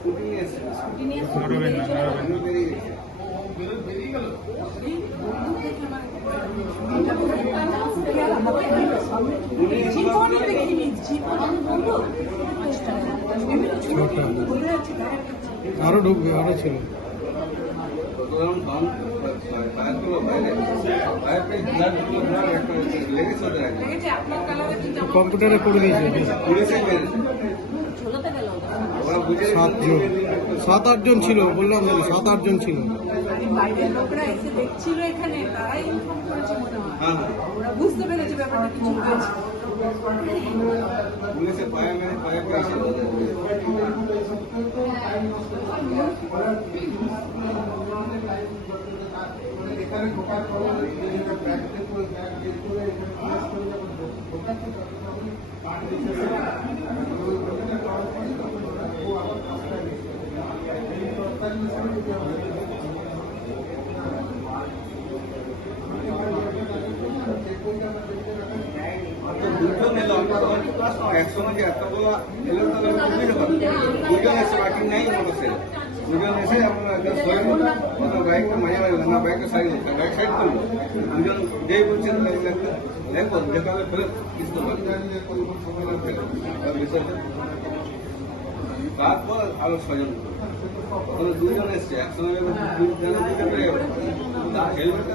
Scooty নিয়ে এসেছিল scooty নিয়ে নড়বেন না, নড়বেন বেরিয়ে গেছি আরও ঢুকবে আরও ছিল। কম্পিউটারে করে দিয়েছে। সাতজন সাত আটজন ছিল বললাম সাত আটজন ছিল। বাইরের লোকরা এসে দেখছিল এখানে তারাই ইনফর্ম করেছে মনে হয়। ওরা বুঝতে পেরেছে ব্যাপারটা কিছু হয়েছে পুলিশে পায়ে मध्ये आता बोला एलो कलर कुठे गुजर असं बाकी नाही म्हणत असेल गुजर असे आपण बाईक माझ्या ना बाईक साईड होतं बाईक साईड करू गुजर जे बोलचं नाही लागतं नाही बोल जे परत दिसतो विसरलं তারপর আরও ছজন ওখানে দুজন এসছে একসঙ্গে যখন দুজন দিতে পেরে হেলমেটটা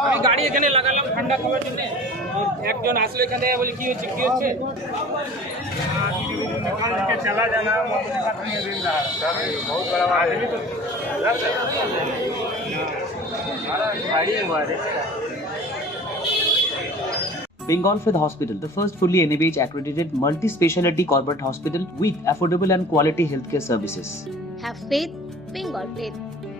আমি গাড়ি এখানে লাগালাম ঠান্ডা খাওয়ার জন্য একজন আসলো এখানে বলে কি হচ্ছে কি হচ্ছে चला जाना बहुत बड़ा आदमी तो गाड़ी हुआ रे Bengal Fifth Hospital, the first fully NABH accredited multi speciality corporate hospital with affordable and quality healthcare services. Have faith, Bengal plate.